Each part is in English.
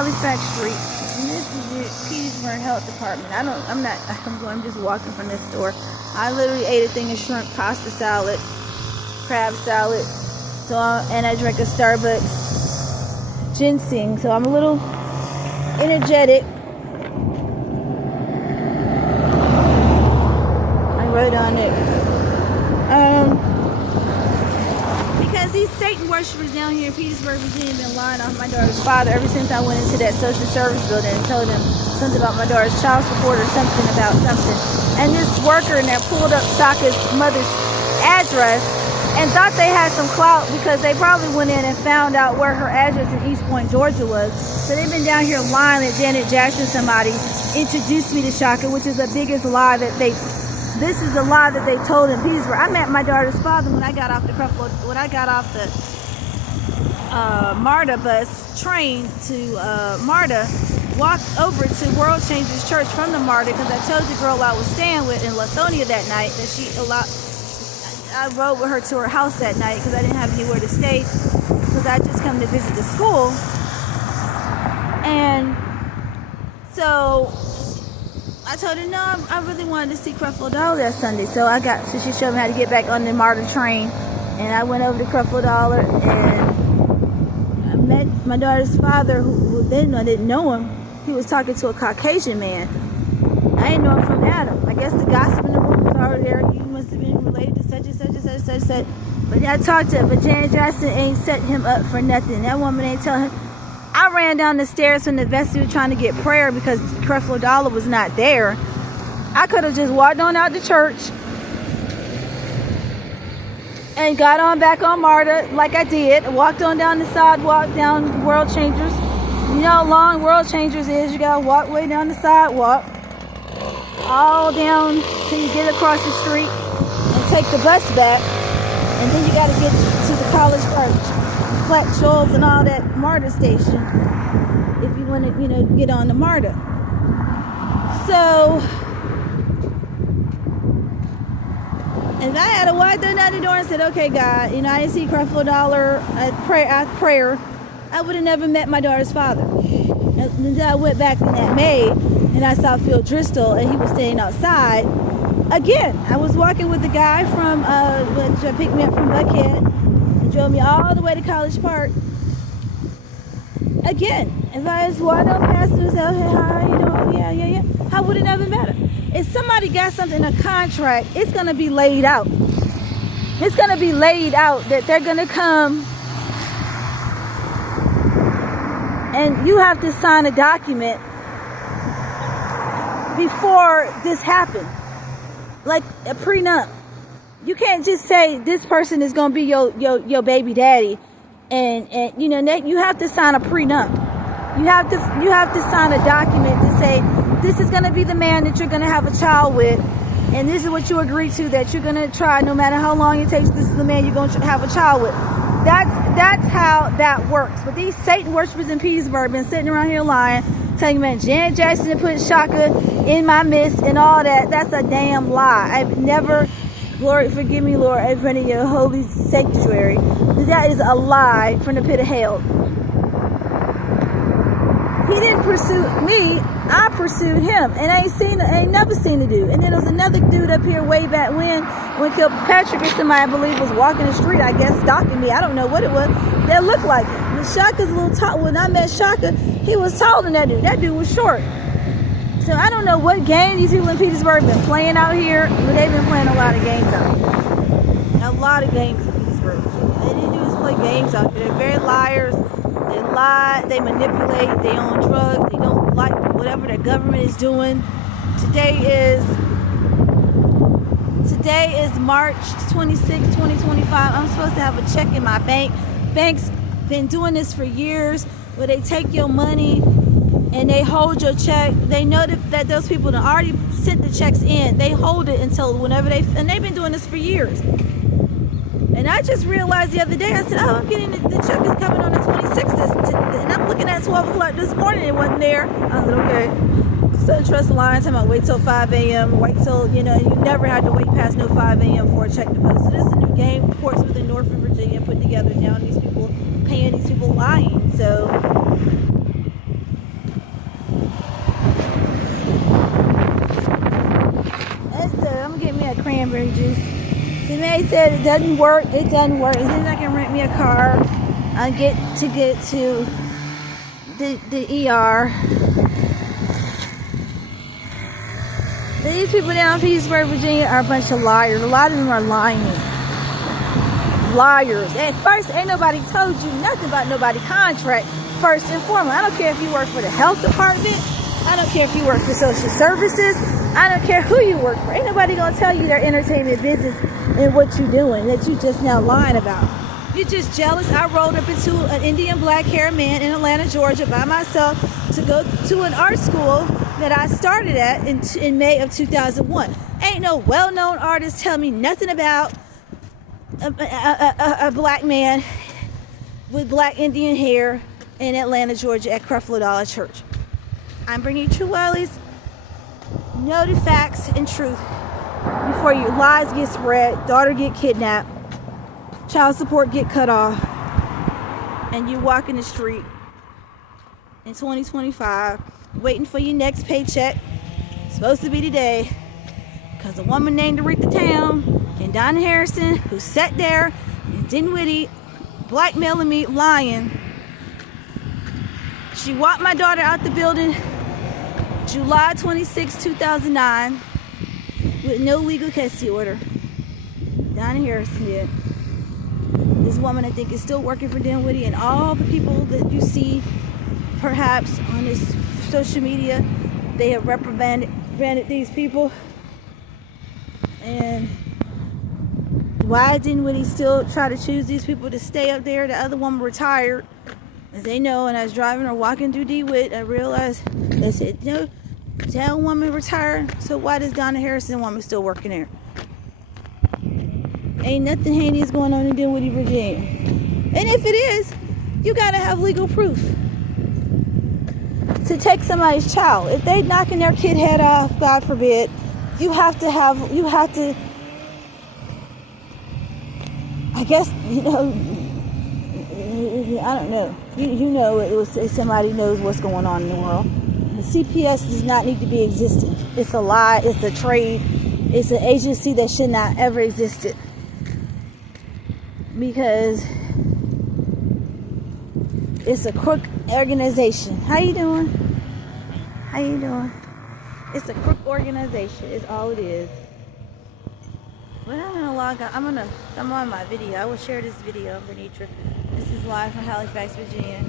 Halifax Street. And this is the Petersburg Health Department. I'm just walking from this store. I literally ate a thing of shrimp pasta salad, crab salad. And I drank a Starbucks ginseng. So I'm a little energetic. I wrote on it. Because these Satan worshipers down here in Petersburg, Virginia, been lying off my daughter's father ever since I went into that social service building and told them something about my daughter's child support or something about something. And this worker in there pulled up Shaka's mother's address and thought they had some clout because they probably went in and found out where her address in East Point, Georgia was. So they've been down here lying that Janet Jackson, somebody, introduced me to Shaka, which is the biggest lie that this is the lie that they told in Petersburg. I met my daughter's father when I got off the MARTA bus train to MARTA, walked over to World Changers Church from the MARTA because I told the girl I was staying with in Lithonia that night that I rode with her to her house that night because I didn't have anywhere to stay because I just come to visit the school. And so I told her, no, I really wanted to see Creflo Dollar that Sunday. So she showed me how to get back on the MARTA train. And I went over to Creflo Dollar and I met my daughter's father, who then I didn't know him. He was talking to a Caucasian man. I didn't know him from Adam. I guess the gossip in the room was already there. You must have been related to such and such and such and such and such. But I talked to him, but Janet Jackson ain't set him up for nothing. That woman ain't telling him. I ran down the stairs from the vestibule trying to get prayer because Creflo Dollar was not there. I could have just walked on out to church and got on back on MARTA like I did. Walked on down the sidewalk down World Changers. You know how long World Changers is. You gotta walk way down the sidewalk, all down till you get across the street and take the bus back. And then you gotta get to the College Park, Flat Shoals and all that MARTA station if you want to, get on the MARTA. So, and I had to walk down the door and said, okay, God, I didn't see Creflo Dollar at prayer. I would have never met my daughter's father. And then I went back in that May and I saw Phil Driscoll and he was staying outside. Again, I was walking with the guy from, that picked me up from Buckhead. Drove me all the way to College Park. Again, if I just walked up past him and said, hey, how you doing? Yeah. I would have never met her. If somebody got something in a contract, it's going to be laid out. It's going to be laid out that they're going to come and you have to sign a document before this happened. Like a prenup. You can't just say this person is going to be your baby daddy, and you have to sign a prenup. You have to sign a document to say this is going to be the man that you're going to have a child with, and this is what you agree to, that you're going to try no matter how long it takes. This is the man you're going to have a child with. That's how that works. But these Satan worshipers in Petersburg been sitting around here lying, telling me Janet Jackson put Shaka in my midst and all that. That's a damn lie. I've never. Lord, forgive me, Lord, in front of your holy sanctuary. That is a lie from the pit of hell. He didn't pursue me. I pursued him. And I ain't never seen the dude. And then there was another dude up here way back when Kilpatrick or somebody, I believe, was walking the street, I guess, stalking me. I don't know what it was. That looked like it. But Shaka's a little tall. When I met Shaka, he was taller than that dude. That dude was short. So I don't know what game these people in Petersburg have been playing out here, but they've been playing a lot of games out here. A lot of games in Petersburg. They didn't do is play games out here. They're very liars. They lie, they manipulate, they own drugs, they don't like whatever the government is doing. Today is March 26, 2025. I'm supposed to have a check in my bank. Banks been doing this for years, where they take your money and they hold your check. They know that those people that already sent the checks in, they hold it until whenever and they've been doing this for years. And I just realized the other day, I said, oh, I'm getting the check is coming on the 26th. And I'm looking at 12 o'clock this morning, it wasn't there. I said, okay. So trust line, talking about wait till 5 a.m., wait till, you never had to wait past no 5 a.m. for a check deposit. So this is a new game, courts within Norfolk, Virginia, put together now, and these people paying these people lying. So charges. The maid said it doesn't work. It doesn't work. As soon as I can rent me a car, I get to the ER. These people down in Petersburg, Virginia are a bunch of liars. A lot of them are lying. Liars. At first, ain't nobody told you nothing about nobody's contract. First and foremost, I don't care if you work for the health department. I don't care if you work for social services. I don't care who you work for. Ain't nobody gonna tell you their entertainment business and what you're doing that you just now lying about. You're just jealous. I rolled up into an Indian black haired man in Atlanta, Georgia by myself to go to an art school that I started at in May of 2001. Ain't no well-known artist tell me nothing about a black man with black Indian hair in Atlanta, Georgia at Creflo Dollar Church. I'm bringing you true wellies. Know the facts and truth before your lies get spread, daughter get kidnapped, child support get cut off, and you walk in the street in 2025 waiting for your next paycheck. It's supposed to be today because a woman named Aretha Town and Donna Harrison, who sat there in Dinwiddie blackmailing me, lying. She walked my daughter out the building July 26, 2009 with no legal custody order. Donna Harrison did. This woman, I think, is still working for Dinwiddie, and all the people that you see perhaps on this social media, they have reprimanded these people. And why didn't Dinwiddie still try to choose these people to stay up there? The other woman retired, as they know, and I was driving or walking through DeWitt, I realized they said, no, that woman retired, so why does Donna Harrison woman still working there? Ain't nothing heinous going on in Dinwiddie, Virginia. And if it is, you gotta have legal proof to take somebody's child. If they knocking their kid head off, God forbid, you have to, I guess, I don't know. You know, it was somebody knows what's going on in the world. The CPS does not need to be existing. It's a lie. It's a trade. It's an agency that should not ever existed. Because it's a crook organization. How you doing? How you doing? It's a crook organization. Is all it is. But I'm gonna log on. I'm on my video. I will share this video, Renitra. This is live from Halifax, Virginia.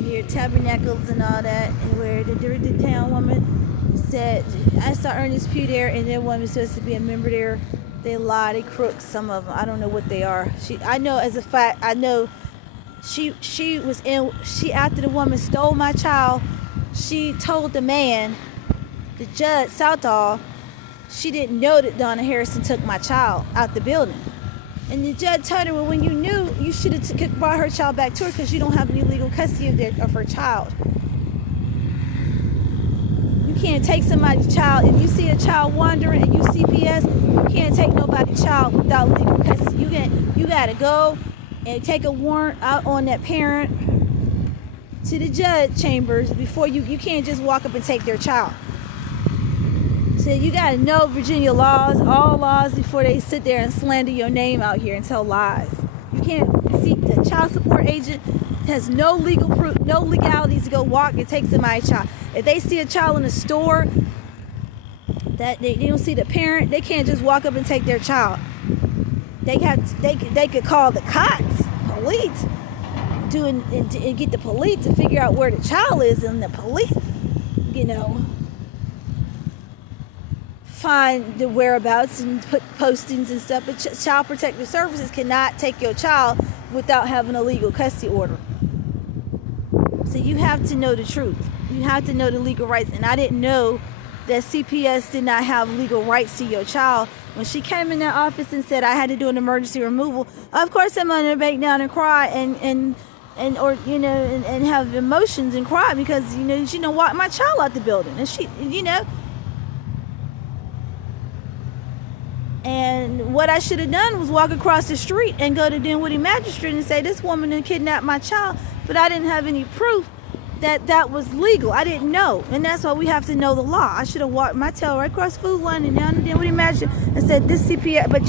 Near Tabernacles and all that, and where the town woman said, I saw Ernest Pugh there, and their woman supposed to be a member there. They lie, they crooks, some of them. I don't know what they are. I know as a fact, I know she after the woman stole my child, she told the man, the judge, Southall, she didn't know that Donna Harrison took my child out the building. And the judge told her, well, when you knew, you should have brought her child back to her because you don't have any legal custody of her child. You can't take somebody's child. If you see a child wandering and you CPS, you can't take nobody's child without legal custody. You got to go and take a warrant out on that parent to the judge chambers before you can't just walk up and take their child. So you got to know Virginia laws, all laws, before they sit there and slander your name out here and tell lies. You can't seek the child support agent has no legal proof, no legalities to go walk and take somebody's child. If they see a child in the store that they don't see the parent, they can't just walk up and take their child. They could call the cops, police, and get the police to figure out where the child is, and the police, find the whereabouts and put postings and stuff. But Child Protective Services cannot take your child without having a legal custody order. So you have to know the truth. You have to know the legal rights. And I didn't know that CPS did not have legal rights to your child. When she came in that office and said I had to do an emergency removal, of course I'm gonna break down and cry and have emotions and cry because she walked my child out the building, and she And what I should have done was walk across the street and go to Dinwiddie Magistrate and say, this woman done kidnapped my child, but I didn't have any proof that was legal. I didn't know, and that's why we have to know the law. I should have walked my tail right across food line and down, and then would imagine and said this CPS. But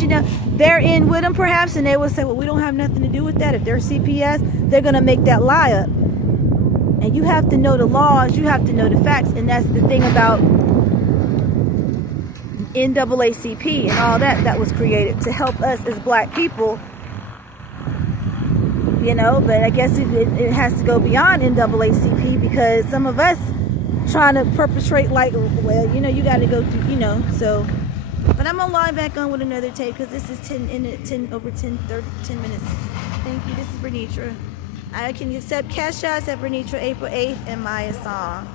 they're in with them perhaps, and they will say, well, we don't have nothing to do with that. If they're CPS, they're gonna make that lie up. And you have to know the laws. You have to know the facts, and that's the thing about NAACP and all that was created to help us as black people. But I guess it has to go beyond NAACP, because some of us trying to perpetrate like, well, you got to go through, so. But I'm gonna log back on with another tape, because this is 10 minutes. Thank you. This is Bernitra. I can accept cash shots at Bernitra April 8th and Maya Song.